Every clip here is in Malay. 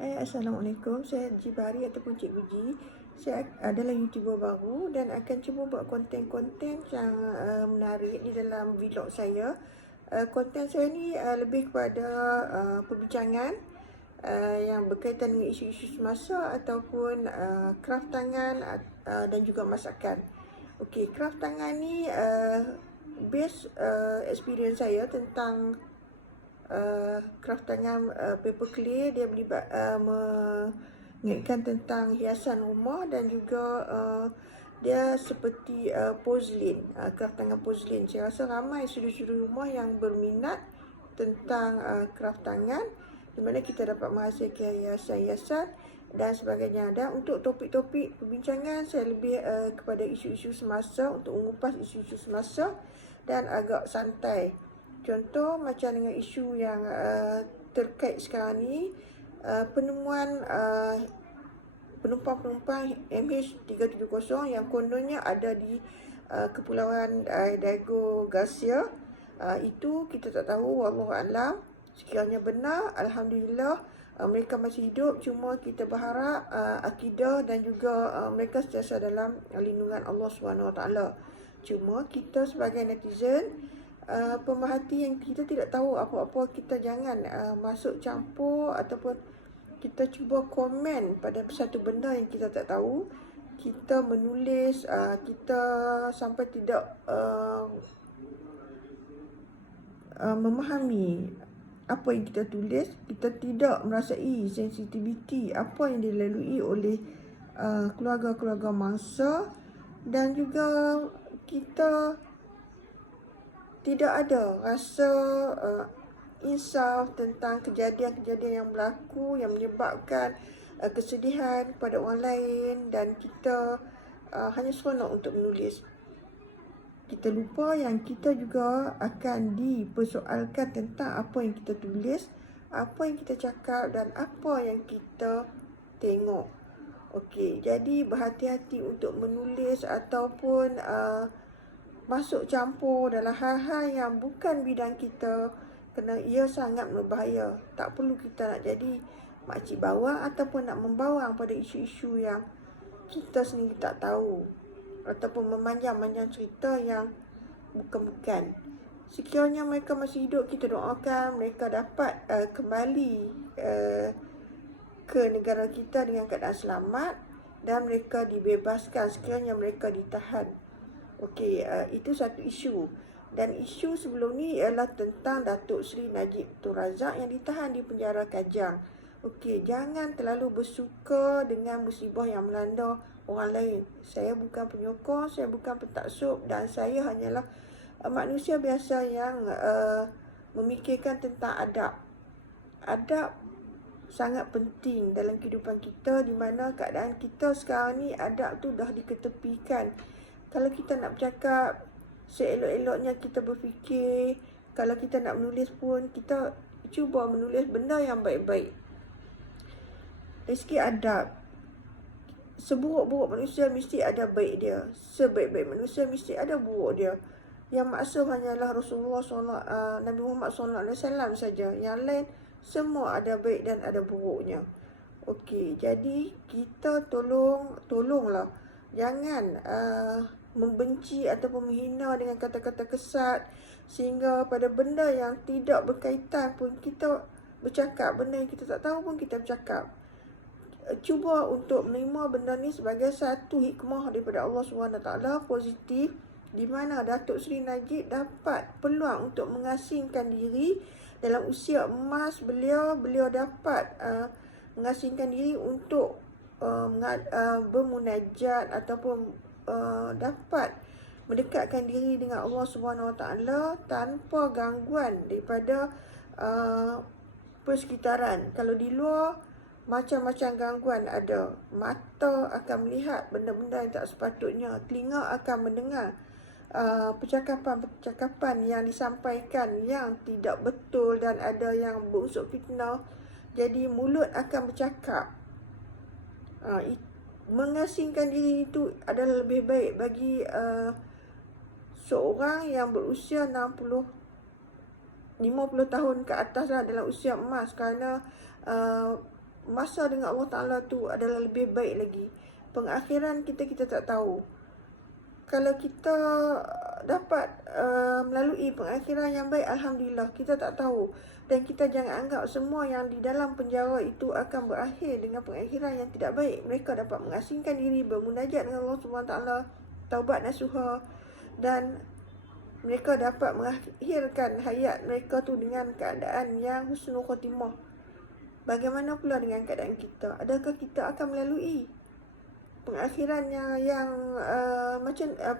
Hai, Assalamualaikum. Saya Jibari ataupun Cikgu Ji. Saya adalah YouTuber baru dan akan cuba buat konten-konten yang menarik di dalam vlog saya. Konten saya ni lebih kepada perbincangan yang berkaitan dengan isu-isu semasa ataupun craft tangan dan juga masakan. Okey, craft tangan ni base experience saya tentang craft tangan paper clay. Dia mengingatkan tentang hiasan rumah dan juga dia seperti porcelain, craft tangan porcelain. Saya rasa ramai sudut-sudut rumah yang berminat tentang craft tangan, di mana kita dapat menghasilkan hiasan-hiasan dan sebagainya. Dan untuk topik-topik perbincangan, saya lebih kepada isu-isu semasa, untuk mengupas isu-isu semasa dan agak santai. Contoh macam dengan isu yang terkait sekarang ni, penemuan penumpang-penumpang MH370 yang kononnya ada di Kepulauan Diego Garcia. Itu kita tak tahu, wallahu alam. Sekiranya benar, alhamdulillah, mereka masih hidup. Cuma kita berharap akidah dan juga mereka sentiasa dalam lindungan Allah SWT. Cuma kita sebagai netizen, pemerhati yang kita tidak tahu apa-apa, kita jangan masuk campur ataupun kita cuba komen pada satu benda yang kita tak tahu. Kita menulis, kita sampai tidak memahami apa yang kita tulis. Kita tidak merasai sensitiviti apa yang dilalui oleh keluarga-keluarga mangsa, dan juga kita tidak ada rasa insaf tentang kejadian-kejadian yang berlaku yang menyebabkan kesedihan pada orang lain, dan kita hanya seronok untuk menulis. Kita lupa yang kita juga akan dipersoalkan tentang apa yang kita tulis, apa yang kita cakap dan apa yang kita tengok. Okey, jadi berhati-hati untuk menulis ataupun masuk campur dalam hal-hal yang bukan bidang kita, kerana ia sangat berbahaya. Tak perlu kita nak jadi makcik bawang ataupun nak membawang pada isu-isu yang kita sendiri tak tahu, ataupun memanjang-manjang cerita yang bukan-bukan. Sekiranya mereka masih hidup, kita doakan mereka dapat kembali ke negara kita dengan keadaan selamat dan mereka dibebaskan sekiranya mereka ditahan. Okey, itu satu isu. Dan isu sebelum ni ialah tentang Datuk Seri Najib Tun Razak yang ditahan di penjara Kajang. Okey, jangan terlalu bersuka dengan musibah yang melanda orang lain. Saya bukan penyokong, saya bukan pentaksub, dan saya hanyalah manusia biasa yang memikirkan tentang adab. Adab sangat penting dalam kehidupan kita, di mana keadaan kita sekarang ni adab tu dah diketepikan. Kalau kita nak bercakap, seelok-eloknya kita berfikir. Kalau kita nak menulis pun, kita cuba menulis benda yang baik-baik. Dari segi adab, seburuk-buruk manusia mesti ada baik dia, sebaik-baik manusia mesti ada buruk dia. Yang maksum hanyalah Rasulullah Nabi Muhammad SAW saja. Yang lain semua ada baik dan ada buruknya. Okey, jadi kita tolonglah jangan membenci ataupun menghina dengan kata-kata kesat, sehingga pada benda yang tidak berkaitan pun kita bercakap, benda yang kita tak tahu pun kita bercakap. Cuba untuk menerima benda ni sebagai satu hikmah daripada Allah SWT positif, di mana Datuk Seri Najib dapat peluang untuk mengasingkan diri dalam usia emas beliau. Beliau dapat mengasingkan diri untuk bermunajat ataupun dapat mendekatkan diri dengan Allah SWT tanpa gangguan daripada persekitaran. Kalau di luar, macam-macam gangguan ada. Mata akan melihat benda-benda yang tak sepatutnya, telinga akan mendengar percakapan-percakapan yang disampaikan yang tidak betul dan ada yang berunsur fitnah. Jadi mulut akan bercakap. Mengasingkan diri itu adalah lebih baik bagi seorang yang berusia 50 tahun ke atas lah, dalam usia emas, kerana masa dengan Allah Ta'ala tu adalah lebih baik lagi. Pengakhiran kita tak tahu. Kalau kita dapat melalui pengakhiran yang baik, Alhamdulillah, kita tak tahu. Dan kita jangan anggap semua yang di dalam penjara itu akan berakhir dengan pengakhiran yang tidak baik. Mereka dapat mengasingkan diri, bermunajat dengan Allah SWT, taubat nasuha, dan mereka dapat mengakhirkan hayat mereka tu dengan keadaan yang husnul khotimah. Bagaimana pula dengan keadaan kita? Adakah kita akan melalui pengakhiran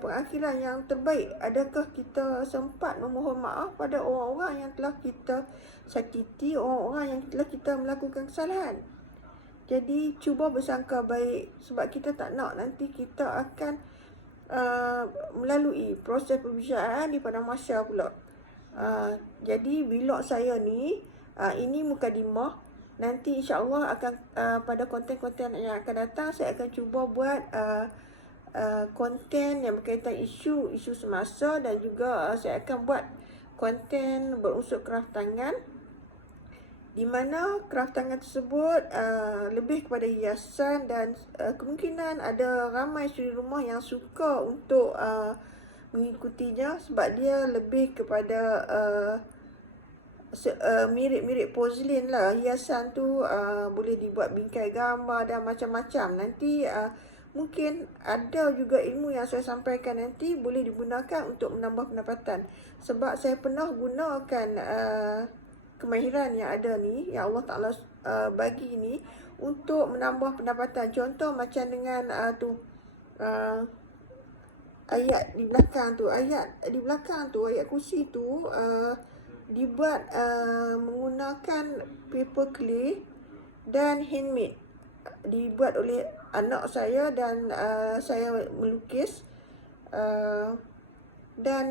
pengakhiran yang terbaik? Adakah kita sempat memohon maaf pada orang-orang yang telah kita sakiti, orang-orang yang telah kita melakukan kesalahan? Jadi cuba bersangka baik, sebab kita tak nak nanti kita akan melalui proses perbicaraan di padang mahsyar pula. Jadi vlog saya ni, ini mukadimah. Nanti insya-Allah akan pada konten-konten yang akan datang, saya akan cuba buat konten yang berkaitan isu semasa, dan juga saya akan buat konten berunsur kraft tangan, di mana kraft tangan tersebut lebih kepada hiasan, dan kemungkinan ada ramai suri rumah yang suka untuk mengikutinya, sebab dia lebih kepada mirip-mirip porselin lah. Hiasan tu boleh dibuat bingkai gambar dan macam-macam. Nanti mungkin ada juga ilmu yang saya sampaikan nanti boleh digunakan untuk menambah pendapatan. Sebab saya pernah gunakan kemahiran yang ada ni, yang Allah Ta'ala bagi ni, untuk menambah pendapatan. Contoh macam dengan ayat di belakang tu, ayat kursi tu dibuat menggunakan paper clay dan handmade. Dibuat oleh anak saya, dan saya melukis, dan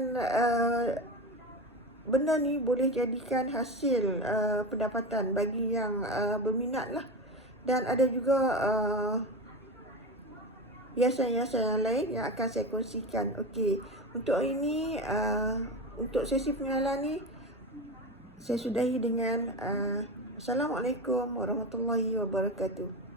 benda ni boleh jadikan hasil pendapatan bagi yang berminat lah. Dan ada juga hiasan-hiasan yang lain yang akan saya kongsikan. Okey, untuk hari ni, untuk sesi pengenalan ni, saya sudahi dengan Assalamualaikum warahmatullahi wabarakatuh.